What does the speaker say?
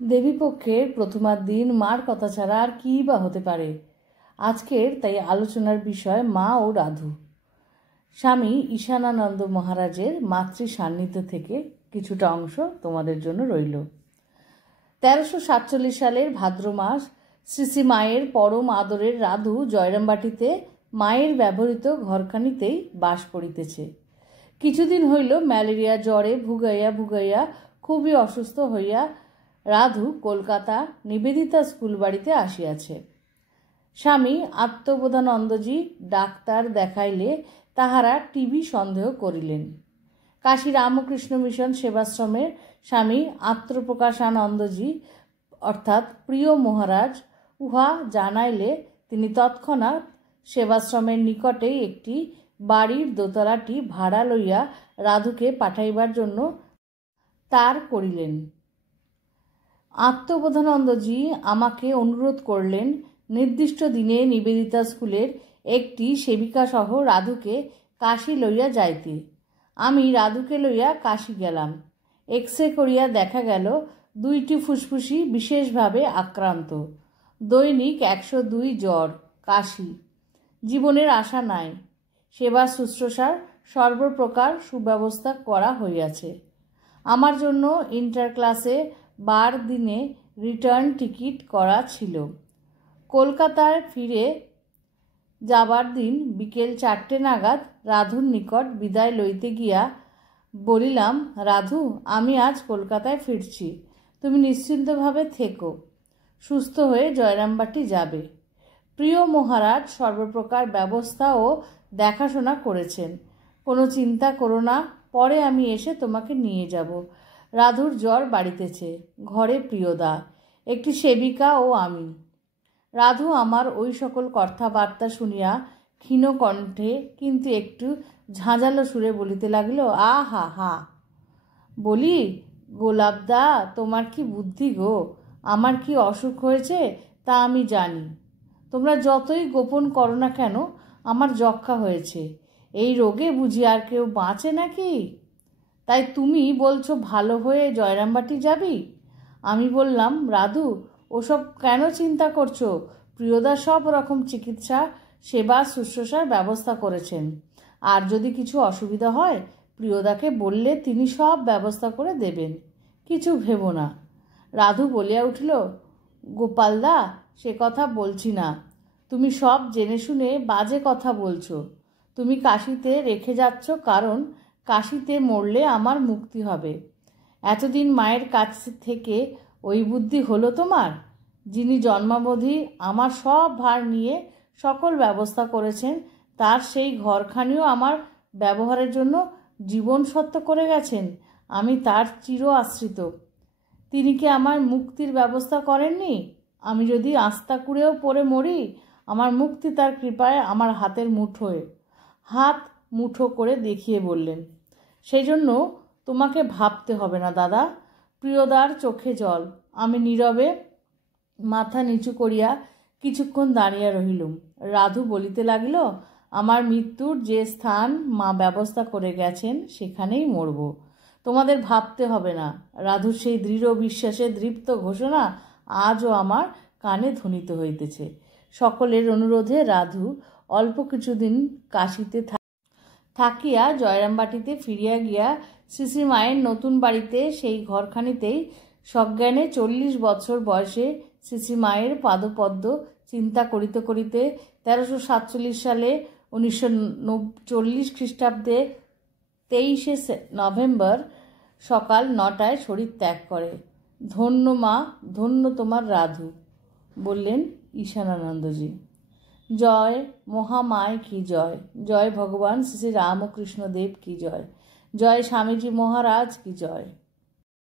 দেবীপক্ষের প্রথমার দিন মার কথা ছাড়া আর কী বা হতে পারে। আজকের তাই আলোচনার বিষয় মা ও রাধু। স্বামী ঈশানানন্দ মহারাজের মাতৃ সান্নিধ্য থেকে কিছুটা অংশ তোমাদের জন্য রইল। 1347 সালের ভাদ্র মাস শ্রী শ্রী মায়ের পরম আদরের রাধু জয়রামবাটিতে মায়ের ব্যবহৃত ঘরখানিতেই বাস করিতেছে। কিছুদিন হইল ম্যালেরিয়া জ্বরে ভুগাইয়া ভুগাইয়া খুবই অসুস্থ হইয়া রাধু কলকাতা নিবেদিতা স্কুল বাড়িতে আসিয়াছে। স্বামী আত্মবোধানন্দজি ডাক্তার দেখাইলে তাহারা টিবি সন্দেহ করিলেন। কাশী রামকৃষ্ণ মিশন সেবাশ্রমের স্বামী আত্মপ্রকাশানন্দজি অর্থাৎ প্রিয় মহারাজ উহা জানাইলে তিনি তৎক্ষণাৎ সেবাশ্রমের নিকটেই একটি বাড়ির দোতলাটি ভাড়া লইয়া রাধুকে পাঠাইবার জন্য তার করিলেন। আত্মবোধানন্দজি আমাকে অনুরোধ করলেন নির্দিষ্ট দিনে নিবেদিতা স্কুলের একটি সেবিকাসহ রাধুকে কাশী লইয়া যাইতে। আমি রাধুকে লইয়া কাশী গেলাম। এক্সরে করিয়া দেখা গেল দুইটি ফুসফুসই বিশেষভাবে আক্রান্ত। দৈনিক 102 জ্বর, কাশি। জীবনের আশা নাই। সেবা শুশ্রূষার সর্বপ্রকার সুব্যবস্থা করা হইয়াছে। আমার জন্য ইন্টার ক্লাসে 12 দিনে রিটার্ন টিকিট করা ছিল। কলকাতায় ফিরে যাবার দিন বিকেল 4টে নাগাদ রাধুর নিকট বিদায় লইতে গিয়া বলিলাম, রাধু, আমি আজ কলকাতায় ফিরছি, তুমি নিশ্চিন্তভাবে থেকো, সুস্থ হয়ে জয়রামবাটি যাবে। প্রিয় মহারাজ সর্বপ্রকার ব্যবস্থা ও দেখাশোনা করেছেন, কোনো চিন্তা করো না, পরে আমি এসে তোমাকে নিয়ে যাব। রাধুর জ্বর বাড়িতেছে, ঘরে প্রিয়দা, একটি সেবিকা ও আমি। রাধু আমার ওই সকল কথাবার্তা শুনিয়া ক্ষীণ কণ্ঠে কিন্তু একটু ঝাঁঝালো সুরে বলিতে লাগিল, হা হা। বলি, গোলাপদা, তোমার কি বুদ্ধি গো, আমার কি অসুখ হয়েছে তা আমি জানি। তোমরা যতই গোপন করো না কেন, আমার যক্ষা হয়েছে। এই রোগে বুঝি আর কেউ বাঁচে নাকি? তাই তুমি বলছো ভালো হয়ে জয়রামবাটি যাবি? আমি বললাম, রাধু, ওসব কেন চিন্তা করছো? প্রিয়দা সব রকম চিকিৎসা সেবা শুশ্রূষার ব্যবস্থা করেছেন। আর যদি কিছু অসুবিধা হয় প্রিয়দাকে বললে তিনি সব ব্যবস্থা করে দেবেন, কিছু ভেবো না। রাধু বলিয়া উঠল, গোপালদা, সে কথা বলছি না, তুমি সব জেনে শুনে বাজে কথা বলছো। তুমি কাশীতে রেখে যাচ্ছ কারণ কাশীতে মরলে আমার মুক্তি হবে। এতদিন মায়ের কাছ থেকে ওই বুদ্ধি হলো তোমার? যিনি জন্মাবধি আমার সব ভার নিয়ে সকল ব্যবস্থা করেছেন, তার সেই ঘরখানিও আমার ব্যবহারের জন্য জীবন সত্য করে গেছেন। আমি তার চির আশ্রিত। তিনি কি আমার মুক্তির ব্যবস্থা করেননি? আমি যদি আস্তা কুড়েও পড়ে মরি, আমার মুক্তি তার কৃপায় আমার হাতের মুঠোয়। হাত মুঠো করে দেখিয়ে বললেন, সেই জন্য তোমাকে ভাবতে হবে না দাদা। প্রিয়দার চোখে জল। আমি নীরবে মাথা নিচু করিয়া কিছুক্ষণ দাঁড়িয়ে রহিলুম। রাধু বলিতে লাগিল, আমার মৃত্যুর যে স্থান মা ব্যবস্থা করে গেছেন সেখানেই মরব, তোমাদের ভাবতে হবে না। রাধুর সেই দৃঢ় বিশ্বাসে দৃপ্ত ঘোষণা আজও আমার কানে ধ্বনিত হইতেছে। সকলের অনুরোধে রাধু অল্প কিছুদিন কাশীতে থাকিয়া জয়রামবাটিতে ফিরিয়া গিয়া শ্রী শ্রী মায়ের নতুন বাড়িতে সেই ঘরখানিতেই সজ্ঞানে 40 বছর বয়সে শ্রী শ্রী মায়ের পাদপদ্ম চিন্তা করিতে করিতে 1347 সালে 1940 খ্রিস্টাব্দে 23শে নভেম্বর সকাল 9টায় শরীর ত্যাগ করে। ধন্য মা, ধন্য তোমার রাধু, বললেন ঈশানানন্দজি। জয় মহামায় কি জয়, জয় ভগবান শ্রী শ্রী রামকৃষ্ণ দেব কি জয়, জয় স্বামীজি মহারাজ কি জয়।